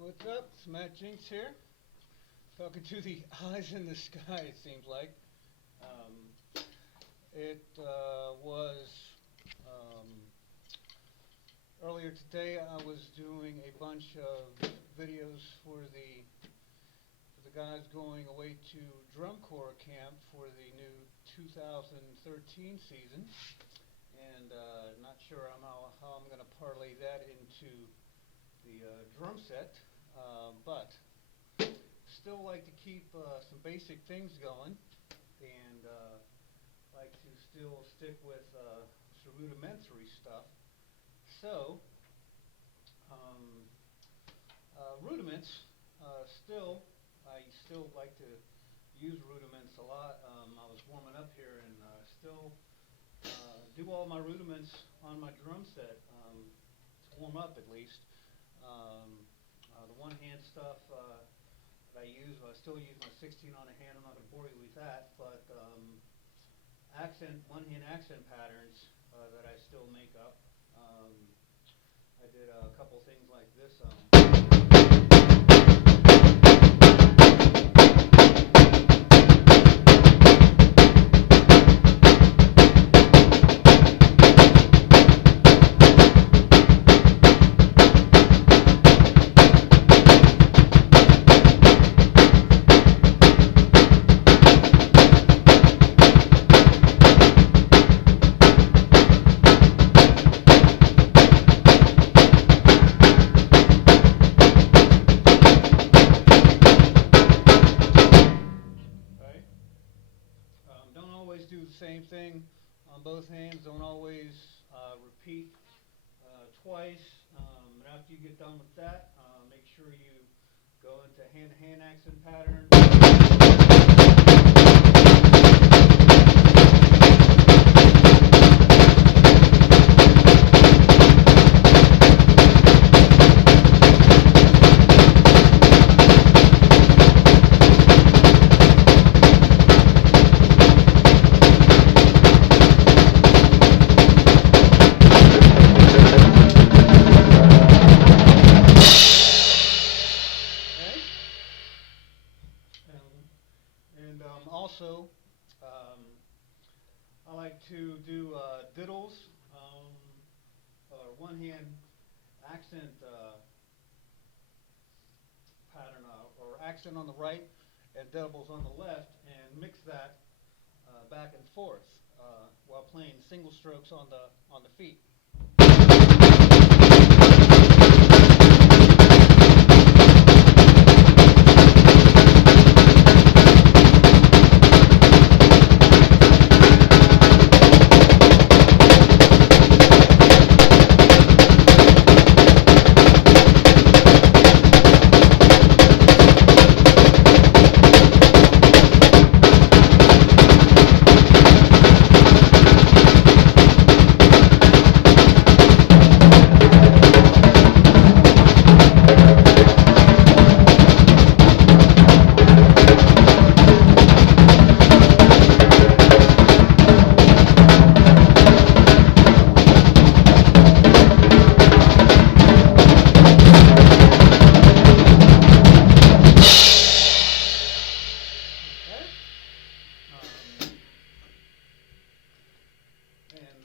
What's up? It's Matt Jinks here, talking to the eyes in the sky, it seems like. It was um, earlier today I was doing a bunch of videos for the guys going away to drum corps camp for the new 2013 season, and not sure how I'm going to parlay that into the drum set, but still like to keep some basic things going, and like to still stick with some rudimentary stuff. So, um, rudiments, I still like to use rudiments a lot. I was warming up here and still do all my rudiments on my drum set to warm up at least. Um, the one hand stuff that I still use my 16 on a hand. I'm not going to bore you with that, but one hand accent patterns that I still make up. Um, I did a couple things like this. Okay. Don't always do the same thing on both hands. Don't always repeat twice. And after you get done with that, make sure you go into hand-to-hand accent pattern. Okay. Also, um, I like to do diddles, or one-hand accent pattern, or accent on the right and doubles on the left, and mix that back and forth while playing single strokes on the feet. Okay.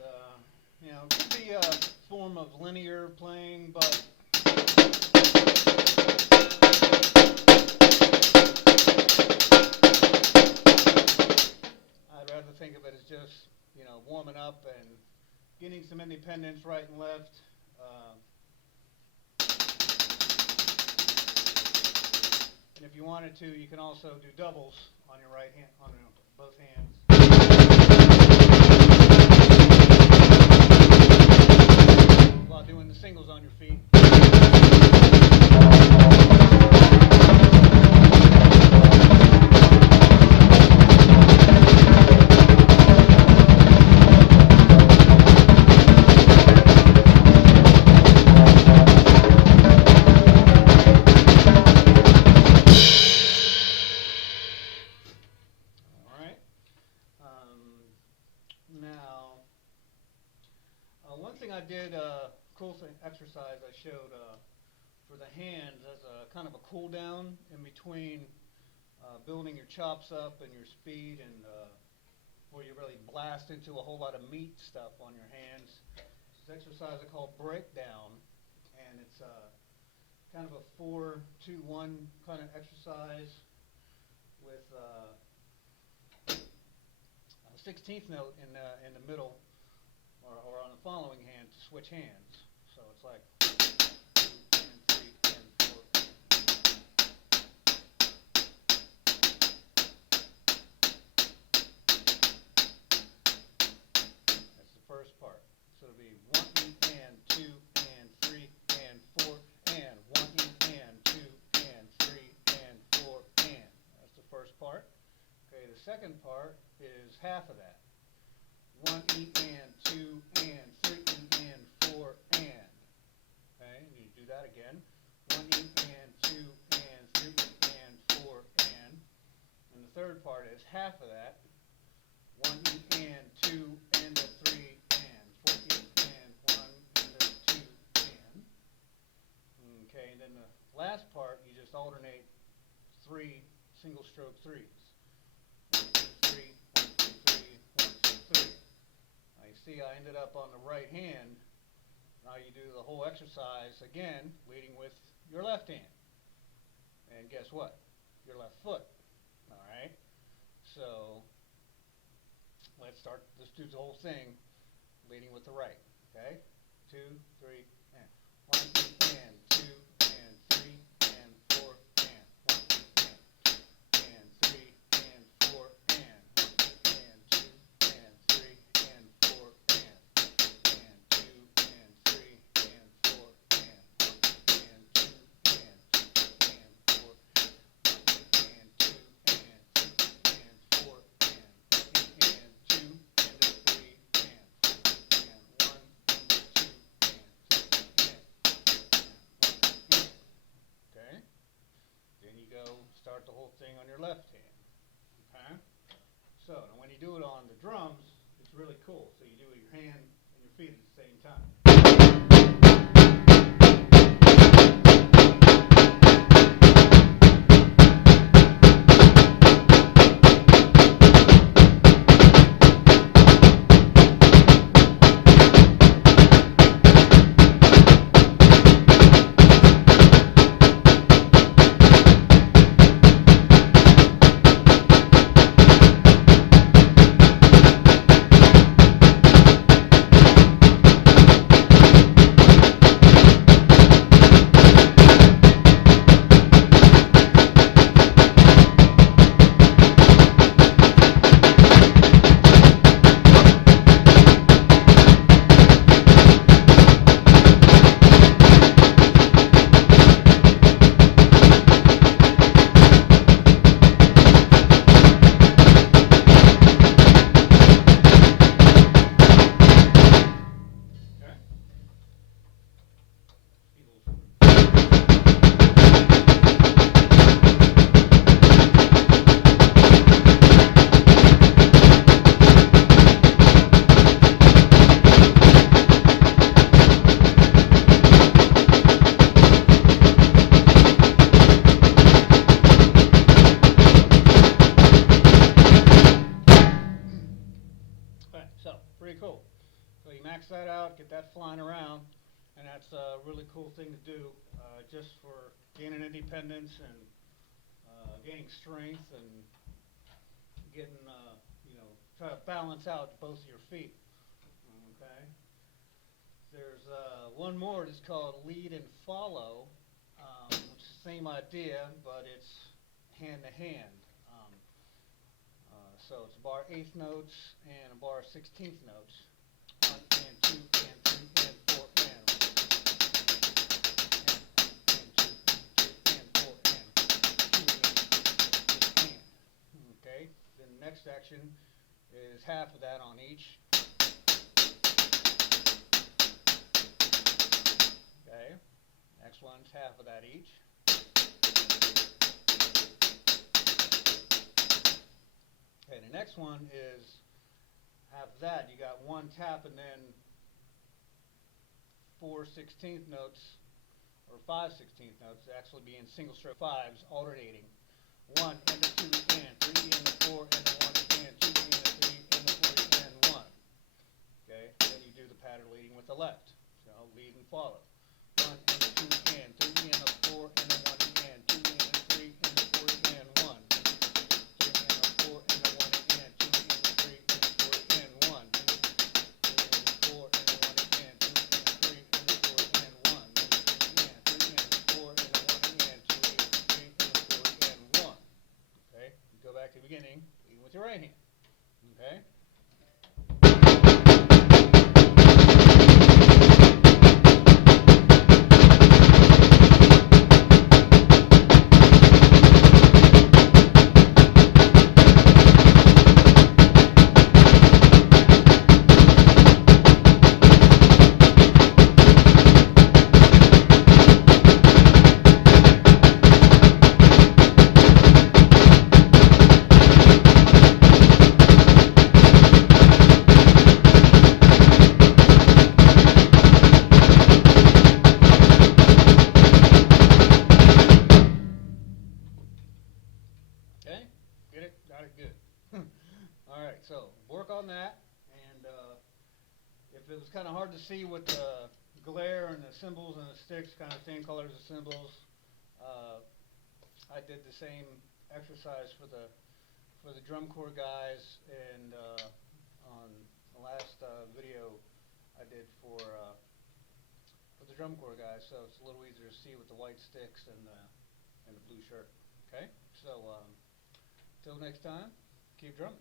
Um, and it could be a form of linear playing, but I'd rather think of it as just warming up and getting some independence right and left. And if you wanted to, you can also do doubles on your right hand, on both hands, while doing the singles on your feet. All right. Now, one thing I did, cool thing, exercise I showed for the hands as a kind of a cool down in between building your chops up and your speed, and where you really blast into a whole lot of meat stuff on your hands. This exercise is called breakdown, and it's kind of a 4-2-1 kind of exercise with a 16th note in the middle, or on the following hand to switch hands. So it's like 2 and 3 and 4. That's the first part. So it'll be 1 and 2 and 3 and 4 and 1 and 2 and 3 and 4 and. That's the first part. Okay, the second part is half of that. 1 E and 2 and 3 E and 4 and. Okay, and you do that again. 1 E and 2 and 3 E and 4 and. And the third part is half of that. 1 E and 2 and a 3 and 4 E and 1 and a 2 and. Okay, and then the last part you just alternate 3 single stroke threes. 1, 2, 3, 1, 2, 3, 1, 2, 3. Now you see I ended up on the right hand. Now you do the whole exercise again, leading with your left hand. And guess what? Your left foot. Alright? So let's do the whole thing leading with the right. Okay? 2, 3, and 1 and 2 and 3 and 4 and 1 and 3 and 4 and 1 and 2 and 3 and 4 and 2 and 3 and 4 and 1 and 2 and 3 and 4 and 2 and 3 and 4 and 2 and 3 and 4 and 1 and 2 and 3 and 1 and. Okay? Then you go start the whole thing on your left hand. Okay? So now when you do it on the drums, it's really cool. So you do it with your hand and your feet at the same time. So, pretty cool. So you max that out, get that flying around, and that's a really cool thing to do just for gaining independence and gaining strength and getting, try to balance out both of your feet. Okay? There's one more that's called lead and follow, which is the same idea, but it's hand to hand. So it's a bar 8th notes and a bar 16th notes. 1 and 2 and 3 and 4 and 2 and 4 and 2 and. Okay. Then the next section is half of that on each. Okay. Next one's half of that each. Okay, the next one is half that. You got 1 tap and then 4 16th notes or 5/16 notes, actually being single stroke fives alternating. 1 and a 2 and 3 and a 4 and a 1 and 2 and a 3 and a 4 and 1. Okay, then you do the pattern leading with the left. So lead and follow. 1 and a 2 and 3 and a 4 and a 1 and 2 and a 3 and a 4 and 1. 3 and a 4 and a 1 and 2 and a 3 and a 4 and 1. 3 and a 4 and a 1 and 2 and a 3 and a 4 and 1. 3 and 3 and a 4 and a 1 and 2 and a 3 and a 4 and 1. Okay, you go back to the beginning, lead with your right hand. Okay. Okay, get it? Got it? Good. All right, so work on that, and if it was kind of hard to see with the glare and the symbols and the sticks, kind of same colors as symbols, I did the same exercise for the drum corps guys, and on the last video I did for the drum corps guys, so it's a little easier to see with the white sticks and the blue shirt. Okay, so till next time, keep drumming.